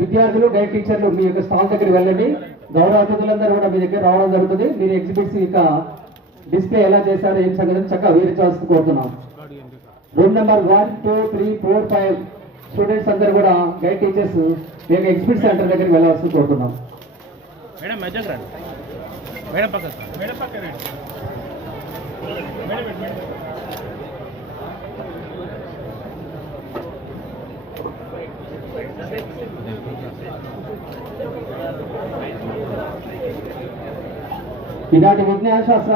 విద్యార్థులు గైడ్ టీచర్లు మీ యొక్క స్టాల్ దగ్గరికి వెళ్ళండి. గౌరవ అతిథులందరూ కూడా మీ దగ్గర రావడం జరుగుతుంది. మీరు ఎగ్జిబిట్స్ యొక్క డిస్ప్లే ఎలా చేశారో ఏం సంగతి చక్కగా వివరించాల్సి కోరుతున్నాం. రూమ్ నెంబర్ 1, 2, 3, 4, 5 స్టూడెంట్స్ అందరూ కూడా గైడ్ టీచర్స్ మీ యొక్క ఎగ్జిబిట్ సెంటర్ దగ్గరికి వెళ్ళాల్సి కోరుతున్నాం. మేడం మధ్యకి రండి. మేడం పక్క మేడం పక్క రండి. మేడం మేడం ఈనాటి విజ్ఞాన శాస్త్ర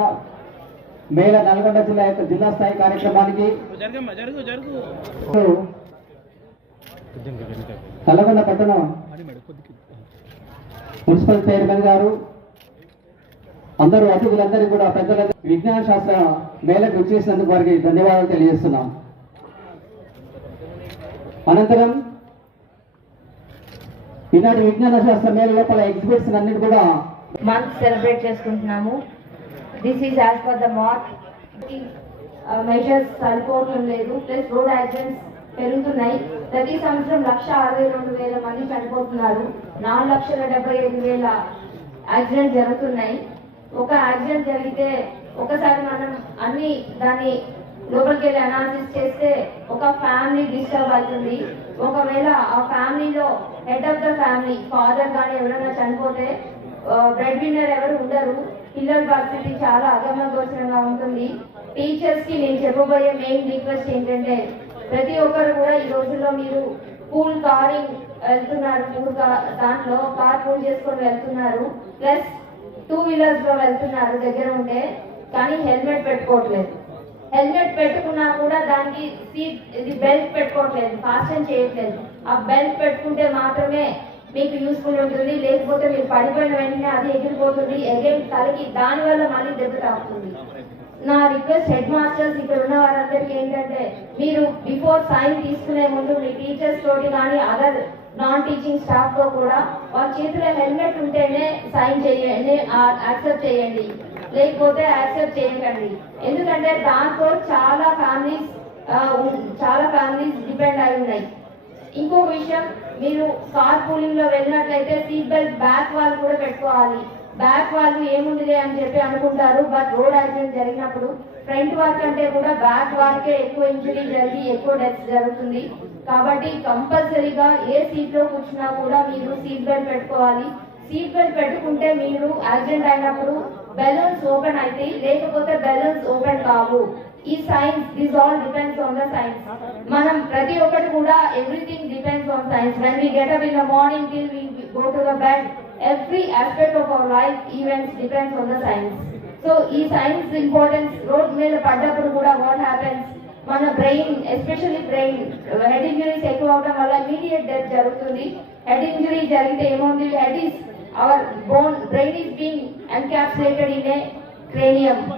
మేళ నల్గొండ జిల్లా యొక్క జిల్లా స్థాయి కార్యక్రమానికి నల్గొండ పట్టణ మున్సిపల్ చైర్మన్ గారు అందరూ అతిథులందరికీ కూడా పెద్దల విజ్ఞాన శాస్త్ర మేళకు వచ్చేసినందుకు వారికి ధన్యవాదాలు తెలియజేస్తున్నాం. అనంతరం ఈనాటి విజ్ఞాన శాస్త్ర మేళ లోపల ఎగ్జిబిట్స్ అన్నిటి కూడా మంత్ సెలబ్రేట్ చేసుకుంటున్నాము. This is as per the mark. Measures సరిపోవడం లేదు, ప్లస్ రోడ్ యాక్సిడెంట్స్ పెరుగుతున్నాయి. ప్రతి సంవత్సరం 1,62,000 మంది చనిపోతున్నారు. 4,75,000 యాక్సిడెంట్ జరుగుతున్నాయి. ఒక యాక్సిడెంట్ జరిగితే ఒకసారి మనం అన్ని దాన్ని లోపలికి వెళ్ళి అనాలిసిస్ చేస్తే ఒక ఫ్యామిలీ డిస్టర్బ్ అవుతుంది. ఒకవేళ ఆ ఫ్యామిలీలో head of the family father కానీ ఎవరైనా చనిపోతే బ్రెడ్ విన్నర్ ఎవరు ఉండరు. పిల్లల పరిస్థితి చాలా అగమ్యగోచరంగా ఉంటుంది. టీచర్స్ కి నేను చెప్పబోయే మెయిన్ రిక్వెస్ట్ ఏంటంటే ప్రతి ఒక్కరు కూడా ఈ రోజుల్లో మీరు పూల్ కారింగ్ వెళ్తున్నారు, దాంట్లో కార్ పూల్ చేసుకొని వెళ్తున్నారు, ప్లస్ 2 వీలర్స్ లో వెళ్తున్నారు దగ్గర ఉంటే, కానీ హెల్మెట్ పెట్టుకోవట్లేదు. హెల్మెట్ పెట్టుకున్నా కూడా దానికి సీట్ ఇది బెల్ట్ పెట్టుకోవట్లేదు, ఫాస్టన్ చేయట్లేదు. ఆ బెల్ట్ పెట్టుకుంటే మాత్రమే మీకు యూస్ఫుల్ ఉంటుంది. లేకపోతే మీరు పడిపోయిన వెంటనే అది ఎగిరిపోతుంది, అగైన్ తలకి, దానివల్ల మళ్ళీ దెబ్బ తాకుతుంది. నా రిక్వెస్ట్ హెడ్ మాస్టర్స్ ఇక్కడ ఉన్న వారందరికీ ఏంటంటే మీరు బిఫోర్ సైన్ తీసుకునే ముందు మీ టీచర్స్ తోటి కానీ అదర్ నాన్ టీచింగ్ స్టాఫ్ తో కూడా వాళ్ళ చేతిలో హెల్మెట్ ఉంటేనే సైన్ చేయండి, యాక్సెప్ట్ చేయండి, లేకపోతే యాక్సెప్ట్ చేయకండి. ఎందుకంటే దాంతో చాలా ఫ్యామిలీస్ డిపెండ్ అయి ఉన్నాయి. ఇంకొక విషయం, మీరు కార్ పూలింగ్ లో వెళ్ళినట్లయితే సీట్ బెల్ట్ బ్యాక్ వాల్ కూడా పెట్టుకోవాలి. బ్యాక్ వాల్ ఏముందిలే అని చెప్పి అనుకుంటారు, బట్ రోడ్ యాక్సిడెంట్ జరిగినప్పుడు ఫ్రంట్ వాల్ కంటే కూడా బ్యాక్ వాల్కే ఎక్కువ ఇంజరీ జరిగి ఎక్కువ డెత్స్ జరుగుతుంది. కాబట్టి కంపల్సరీగా ఏ సీట్ లో కూర్చున్నా కూడా మీరు సీట్ బెల్ట్ పెట్టుకోవాలి. సీట్ బెల్ట్ పెట్టుకుంటే మీరు యాక్సిడెంట్ అయినప్పుడు బెలూన్స్ ఓపెన్ అవుతాయి, లేకపోతే బెలూన్స్ ఓపెన్ కావు. ఈ science, this all depends on the science. మనం ప్రతి ఒక్కటి కూడా everything depends on science. When we get up in the morning till we go to the bed, every aspect of our life events depends on the science. So ee science importance road mela paddappudu kuda what happens, mana brain, especially brain head injuries ekku avadam valla immediate death jarugutundi. Head injury jarigite emondi, head is our bone, brain is being encapsulated in a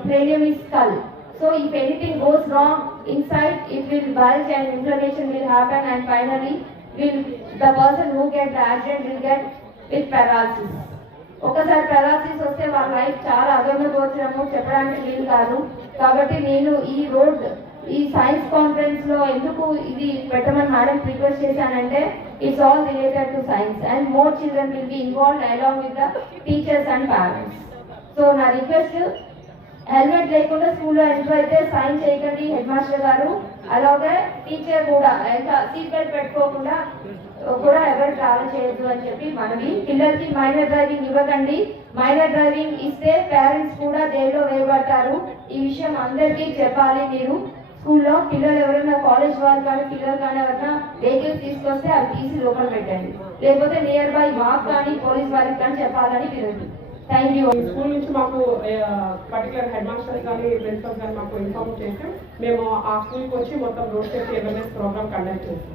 cranium is skull. So if anything goes wrong inside, it will bulge and inflammation will happen, and finally the person who gets the accident will get with paralysis. ఒకసారి paralysis వస్తే వాళ్ళ life చాలా అగమ్యగోచరము, చెప్పడానికి వీలు కాదు. కాబట్టి నేను ఈ సైన్స్ కాన్ఫరెన్స్ లో ఎందుకు ఇది పెట్టమని మేడం రిక్వెస్ట్ చేశానంటే, it's all related to science and more children will be involved along with the teachers and parents. So నా రిక్వెస్ట్, హెల్మెట్ లేకుండా స్కూల్లో ఎంటర్ అయితే సైన్ చేయకండి హెడ్ మాస్టర్ గారు. అలాగే టీచర్ కూడా సీట్ బెల్ట్ పెట్టుకోకుండా కూడా ఎవరు ట్రావెల్ చేయొద్దు అని చెప్పి మనవి. పిల్లలకి మైనర్ డ్రైవింగ్ ఇవ్వకండి. మైనర్ డ్రైవింగ్ ఇస్తే పేరెంట్స్ కూడా జైల్లో వేయబడతారు. ఈ విషయం అందరికీ చెప్పాలి. మీరు స్కూల్లో పిల్లలు ఎవరైనా కాలేజ్ వాళ్ళు కానీ పిల్లలు కానీ ఎవరైనా వెహికల్స్ తీసుకొస్తే అవి తీసి లోపల పెట్టండి, లేకపోతే నియర్ బై మాకు కానీ పోలీస్ వారికి కానీ చెప్పాలని వినండి. Thank you. స్కూల్ నుంచి మాకు పర్టికులర్ హెడ్ మాస్టర్ కానీ ప్రిన్సిపల్ కానీ మాకు ఇన్ఫార్మ్ చేసి మేము ఆ స్కూల్కి వచ్చి మొత్తం road safety awareness programme conduct చేస్తాం.